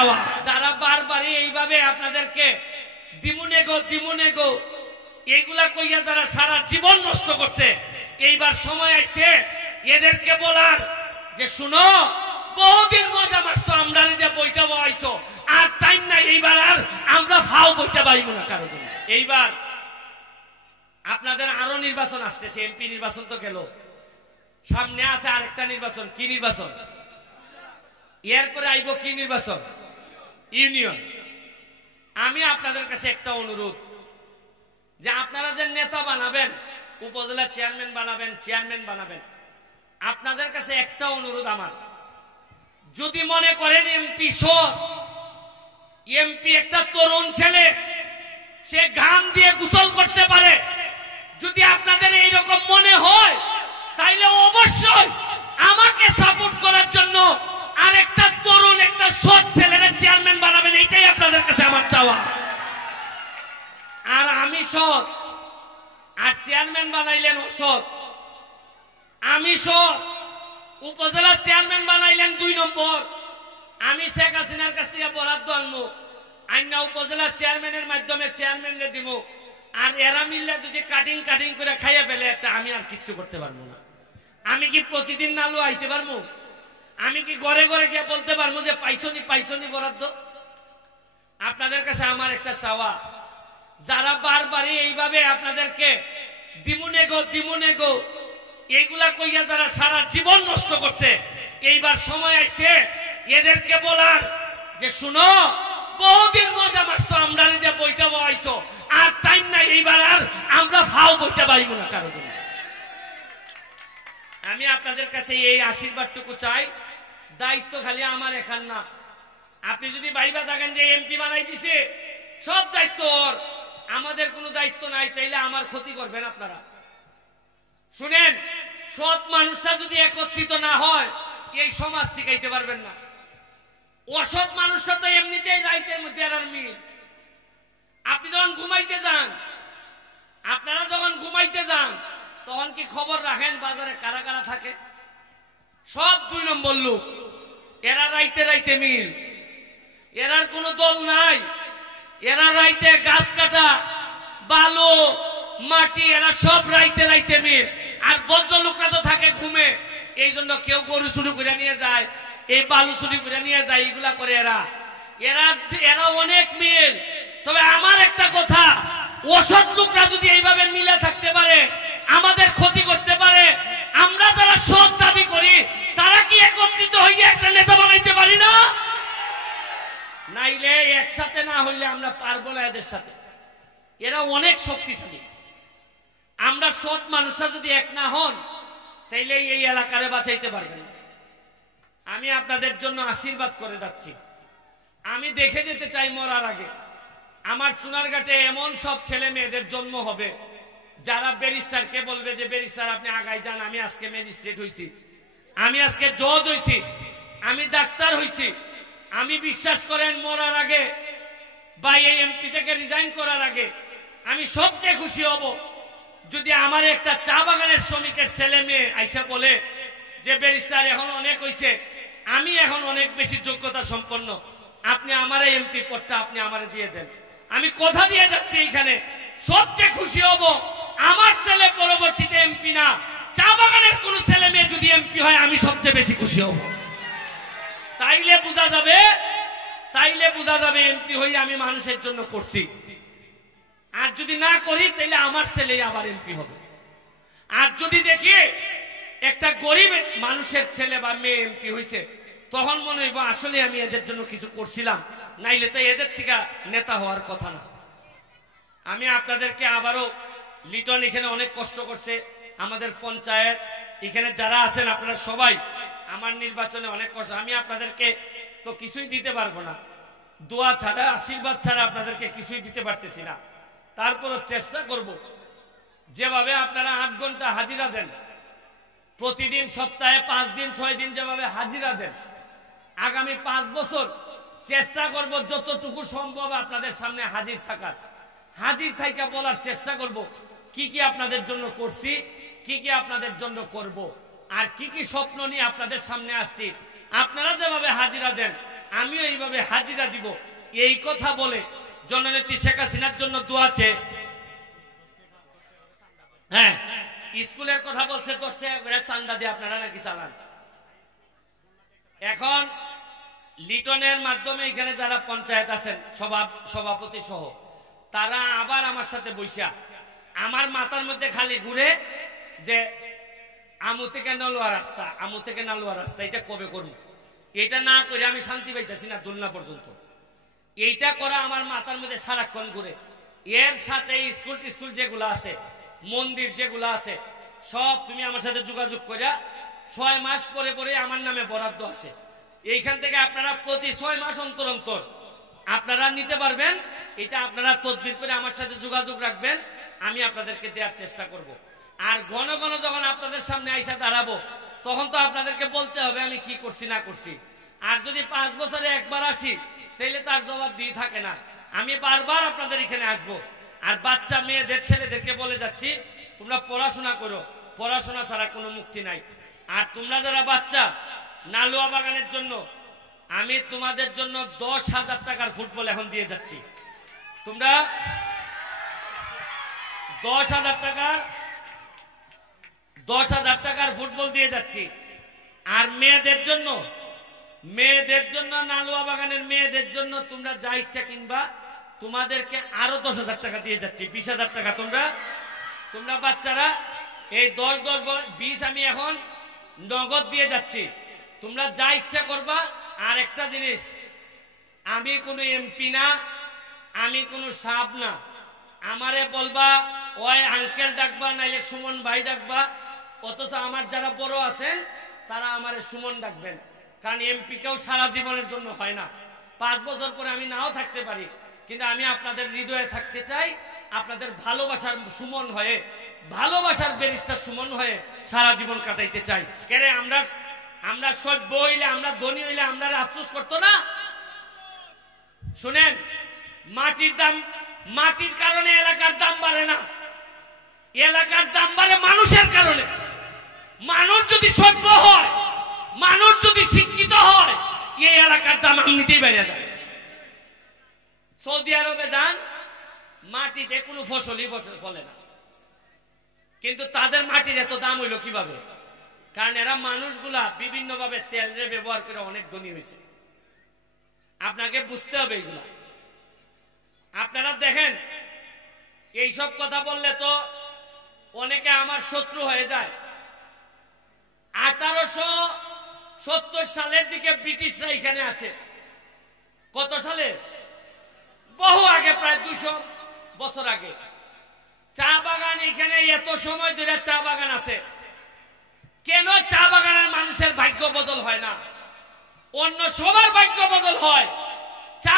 চাওয়া। যারা বারবারই এইভাবে আপনাদেরকে দিমুনে গো এইগুলা কইয়া যারা সারা জীবন নষ্ট করছে, এইবার সময় আইছে এদেরকে বলার যে শুনো, বহুদিন মজা মারছো, আমরা বইটা বইছো, আর টাইম নাই, এইবার আর আমরা ফাও বইটা পাইব না কারো জন্য। এইবার আপনাদের আরো নির্বাচন আসতেছে, এমপি নির্বাচন তো গেল, সামনে আছে আরেকটা নির্বাচন। কি নির্বাচন? এরপরে আইব কি নির্বাচন? ইউনিয়ন। আমি আপনাদের কাছে একটা অনুরোধ, যে আপনারা যে নেতা বানাবেন, উপজেলা চেয়ারম্যান বানাবেন, আপনাদের কাছে একটা অনুরোধ আমার, যদি মনে করেন এমপি একটা তরুণ ছেলে, সে ঘাম দিয়ে গোসল করতে পারে, যদি আপনাদের এইরকম মনে হয়, তাইলে অবশ্যই আমাকে সাপোর্ট করার জন্য আরেকটা তরুণ একটা সৎ ছেলের চেয়ারম্যান বানাবেন, এইটাই আপনাদের কাছে আমার চাওয়া। আর আমি সৎ, আর চেয়ারম্যান বানাইলেন অসৎ। আমি সৎ, উপজেলা চেয়ারম্যান বানাইলেন 2 নম্বর। আমি শেখ হাসিনার কাছ থেকে বরাদ্দ আনবো, আইনা উপজেলা চেয়ারম্যানের মাধ্যমে চেয়ারম্যানরে দিব, আর এরা মিললে যদি কাটিং করে খাইয়া ফেলে, আমি আর কিচ্ছু করতে পারবো না। আমি কি প্রতিদিন নালু আইতে পারবো? আমি কি ঘরে ঘরে গিয়ে বলতে পারবো যে পাইছনি বরাদ্দ? আপনাদের কাছে আমার একটা চাওয়া, যারা বারবারই এইভাবে আপনাদেরকে দিমুনে গো এইগুলা কইয়া যারা সারা জীবন নষ্ট করছে, এইবার সময় আইছে এদেরকে বলার যে শুনো, বহুদিন মজা মারছো, আমরা বইটা বইছো, আর টাইম নাই, এইবার আর আমরা ফাও বইটা পাইব না কারো জন্য। আমি আপনাদের কাছে এই আশীর্বাদটুকু চাই, দায়িত্ব খালি আমার এখান না। আপনি যদি ভাইবা থাকেন যে এমপি বানাই দিছে, সব দায়িত্ব ওর, আমাদের কোনো দায়িত্ব নাই, তাইলে আমার ক্ষতি করবেন আপনারা। শুনেন, সৎ মানুষরা যদি একত্রিত না হয়, এই সমাজ টিকাইতে পারবেন না। অসৎ মানুষরা তো এমনিতেই রাইতের মধ্যে আর মিল। আপনি যখন ঘুমাইতে যান, আপনারা যখন ঘুমাইতে যান, তখন কি খবর রাখেন বাজারে কারা কারা থাকে? সব 2 নম্বর লোক, এরা রাইতে মিল, এরার কোনো দল নাই, এরা রাইতে গাছ কাটা, বালু মাটি, এরা সব রাইতে মিল। আর ভদ্রলোকরা তো থাকে ঘুমে, এই জন্য কেউ গরু চুরি করে নিয়ে যায়, এই বালু চুরি করে নিয়ে যায়, এইগুলা করে এরা অনেক মিল। তবে আমার একটা কথা, অসৎ লোকরা যদি এইভাবে মিলে থাকতে পারে, আমাদের ক্ষতি করতে পারে, আমরা যারা সৎ দাবি করি, তারা কি একত্রিত হইয়া একটা নেতা বানাইতে পারি না? নাইলে একসাথে না হইলে আমরা পারবো না এদের সাথে। এরা অনেক শক্তিশালী। আমরা সৎ মানুষরা যদি এক না হন, তাইলে এই এলাকারে বাঁচাইতে পারবেন। আমি আপনাদের জন্য আশীর্বাদ করে যাচ্ছি। আমি দেখে যেতে চাই মরার আগে আমার সোনারঘাটে এমন সব ছেলে মেয়েদের জন্ম হবে, যারা ব্যারিস্টারকে বলবে যে ব্যারিস্টার আপনি আগাই যান, আমি আজকে ম্যাজিস্ট্রেট হইছি, আমি আজকে জজ হইছি, আমি ডাক্তার হইছি। আমি বিশ্বাস করেন মরার আগে বা এই এমপি থেকে রিজাইন করার আগে আমি সবচেয়ে খুশি হব যদি আমার একটা চা বাগানের শ্রমিকের ছেলে মেয়ে আইসা বলে যে ব্যারিস্টার এখন অনেক হইছে, আমি এখন অনেক বেশি যোগ্যতা সম্পন্ন, আপনি আমার এমপি পদটা আপনি আমারে দিয়ে দেন। আমি কথা দিয়ে যাচ্ছি, এইখানে সবচেয়ে খুশি হব আমার ছেলে পরবর্তীতে এমপি না, চা বাগানের কোন ছেলে মেয়ে যদি এমপি হয়, আমি সবচেয়ে বেশি খুশি হব। তাইলে বোঝা যাবে এমপি হই আমি মানুষের জন্য করছি। আর যদি না করি, তাইলে আমার ছেলে আবার এমপি হবে। আর যদি দেখি একটা গরিব মানুষের ছেলে বা মেয়ে এমপি হইছে, তখন মনে হইব আসলে আমি এদের জন্য কিছু করছিলাম, নাইলে তো এদের থেকে নেতা হওয়ার কথা না। আমি আপনাদেরকে আবারও, লিটন এখানে অনেক কষ্ট করছে, আমাদের পঞ্চায়েত এখানে যারা আছেন আপনারা সবাই আমার নির্বাচনে অনেক কষ্ট। আমি আপনাদেরকে তো কিছুই দিতে পারবো না, দোয়া ছাড়া আশীর্বাদ ছাড়া আপনাদেরকে কিছুই দিতে পারতেছি না। তারপরও চেষ্টা করব, যেভাবে আপনারা 8 ঘন্টা হাজিরা দেন, প্রতিদিন সপ্তাহে 5 দিন 6 দিন যেভাবে হাজিরা দেন, আগামী 5 বছর চেষ্টা করব যতটুকু সম্ভব আপনাদের সামনে হাজির থাকার, হাজির থাইকা বলার চেষ্টা করব কি কি আপনাদের জন্য করছি, কি কি আপনাদের জন্য করব, আর কি কি স্বপ্ন নিয়ে আপনাদের সামনে আসছি। আপনারা যেভাবে হাজিরা দেন, আমিও এইভাবে হাজিরা দিব। এই কথা বলে জননেত্রী শেখ হাসিনার জন্য দোয়া চেয়ে, হ্যাঁ স্কুলের কথা বলছে 10 টাকা করে চান্দা দিয়ে আপনারা নাকি চালান। এখন লিটনের মাধ্যমে এখানে যারা পঞ্চায়েত আছেন সভাপতি সহ তারা আবার আমার সাথে বৈশা আমার মাথার মধ্যে খালি ঘুরে যে আমু থেকে নালুয়া রাস্তা, আমু থেকে নালুয়া রাস্তা, এটা কবে করবো? এটা না করে আমি শান্তি পাইতেছি না দোলনা পর্যন্ত। এইটা করা আমার মাথার মধ্যে সারাক্ষণ ঘুরে। এর সাথে স্কুল যেগুলো আছে, মন্দির যেগুলো আছে, সব তুমি আমার সাথে যোগাযোগ করে 6 মাস পরে পরে আমার নামে বরাদ্দ আসে। এইখান থেকে আপনারা প্রতি 6 মাস অন্তর অন্তর আপনারা নিতে পারবেন। এটা আপনারা তদবির করে আমার সাথে যোগাযোগ রাখবেন, আমি আপনাদেরকে দেওয়ার চেষ্টা করব। আর ঘন ঘন যখন আপনাদের সামনে আইসা দাঁড়াবো তখন তো আপনাদেরকে বলতে হবে আমি কি করছি না করছি। আর যদি 5 বছরে একবার আসি তাইলে তার জবাব দিয়ে থাকে না। আমি বারবার আপনাদের এখানে আসবো। আর বাচ্চা মেয়েদের ছেলেদেরকে বলে যাচ্ছি তোমরা পড়াশোনা করো, পড়াশোনা ছাড়া কোনো মুক্তি নাই। আর তোমরা যারা বাচ্চা নালুয়া বাগানের জন্য আমি তোমাদের জন্য 10,000 টাকার ফুটবল এখন দিয়ে যাচ্ছি। তোমরা 10,000 টাকার ফুটবল দিয়ে যাচ্ছি। আর মেয়েদের জন্য নালুয়া বাগানের মেয়েদের জন্য তোমরা যা ইচ্ছা কিনবা তোমাদেরকে আরো 10,000 টাকা দিয়ে যাচ্ছি, 20,000 টাকা। তোমরা বাচ্চারা এই 10-20 আমি এখন নগদ দিয়ে যাচ্ছি, তোমরা যা ইচ্ছা করবা। আর একটা জিনিস, আমি কোনো এমপি না, আমি কোনো সাপ না। আমারে বলবা ওই আঙ্কেল ডাকবা নাইলে সুমন ভাই ডাকবা, অথচ আমার যারা বড় আছেন তারা আমারে সুমন ডাকবেন। কারণ এমপি কেউ সারা জীবনের জন্য হয় না। 5 বছর পরে আমি নাও থাকতে পারি, কিন্তু আমি আপনাদের হৃদয়ে থাকতে চাই, আপনাদের ভালোবাসার সুমন হয়ে, ভালোবাসার ব্যারিস্টার সুমন হয়ে সারা জীবন কাটাইতে চাই। কেন আমরা সভ্য হইলে, আমরা ধনী হইলে আমরা আফসোস করতো না? শুনেন, মাটির কারণে এলাকার দাম বাড়ে না, এলাকার দাম বাড়ে মানুষের কারণে। মানুষ যদি সভ্য হয়, মানুষ যদি শিক্ষিত হয়, এই এলাকার দাম এমনিতেই বেড়ে যায়। সৌদি আরবে যান, মাটিতে কোনো ফসলই ফলে না, কিন্তু তাদের মাটির এত দাম হইল কিভাবে? কারণ এরা মানুষগুলা বিভিন্ন ভাবে তেলরে ব্যবহার করে অনেক ধনী হয়েছে। আপনাকে বুঝতে হবে এগুলা। আপনারা দেখেন, এইসব কথা বললে তো অনেকে আমার শত্রু হয়ে যায়। 1870 সালের দিকে ব্রিটিশরা এখানে আসে। কত সালে? বহু আগে, প্রায় 200 বছর আগে। চা বাগান এখানে এত সময় ধরে চা বাগান আছে। কেন চা বাগানের মানুষের ভাগ্য বদল হয় না? অন্য সবার ভাগ্য বদল হয়। চা